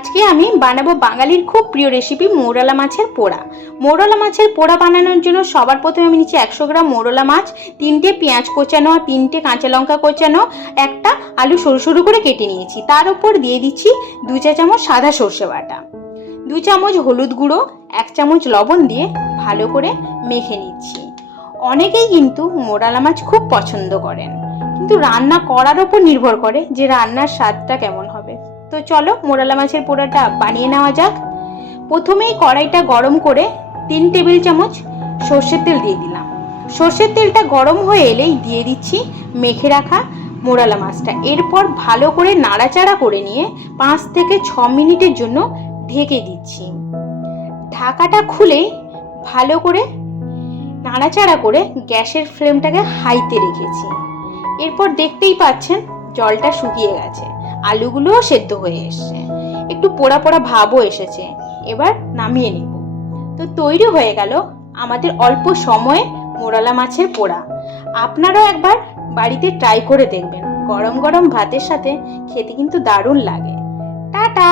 আজকে আমি বানাবো বাঙালির খুব প্রিয় রেসিপি মৌরলা মাছের পোড়া। মৌরলা মাছের পোড়া বানানোর জন্য সবার প্রথমে আমি নিচ্ছি 100 গ্রাম মৌরলা মাছ, 3টে পেঁয়াজ কোচানো আর 3টে কাঁচা লঙ্কা কোচানো, একটা আলু সরু সরু করে কেটে নিয়েছি। তার উপর দিয়ে দিচ্ছি 2 চা চামচ সাদা সর্ষে বাটা, 2 চামচ হলুদ গুঁড়ো, 1 চামচ লবণ দিয়ে ভালো করে মেখে নিচ্ছি। অনেকেই কিন্তু মৌরলা মাছ খুব পছন্দ করেন, কিন্তু রান্না করার উপর নির্ভর করে যে রান্নার স্বাদটা কেমন হবে। তো চলো মৌরলা মাছের পোড়াটা বানিয়ে নেওয়া যাক। প্রথমেই কড়াইটা গরম করে 3 টেবিল চামচ সর্ষের তেল দিয়ে দিলাম। সর্ষের তেলটা গরম হয়ে এলেই দিয়ে দিচ্ছি মেখে রাখা মৌরলা মাছটা। এরপর ভালো করে নাড়াচাড়া করে নিয়ে 5 থেকে 6 মিনিটের জন্য ঢেকে দিচ্ছি। ঢাকাটা খুলে ভালো করে নাড়াচাড়া করে গ্যাসের ফ্লেমটাকে হাইতে রেখেছি। এরপর দেখতেই পাচ্ছেন জলটা শুকিয়ে গেছে, আলুগুলোও সেদ্ধ হয়ে এসছে, একটু পোড়া পোড়া ভাবও এসেছে। এবার নামিয়ে নিব। তো তৈরি হয়ে গেল আমাদের অল্প সময়ে মৌরলা মাছের পোড়া। আপনারাও একবার বাড়িতে ট্রাই করে দেখবেন, গরম গরম ভাতের সাথে খেতে কিন্তু দারুণ লাগে। টাটা।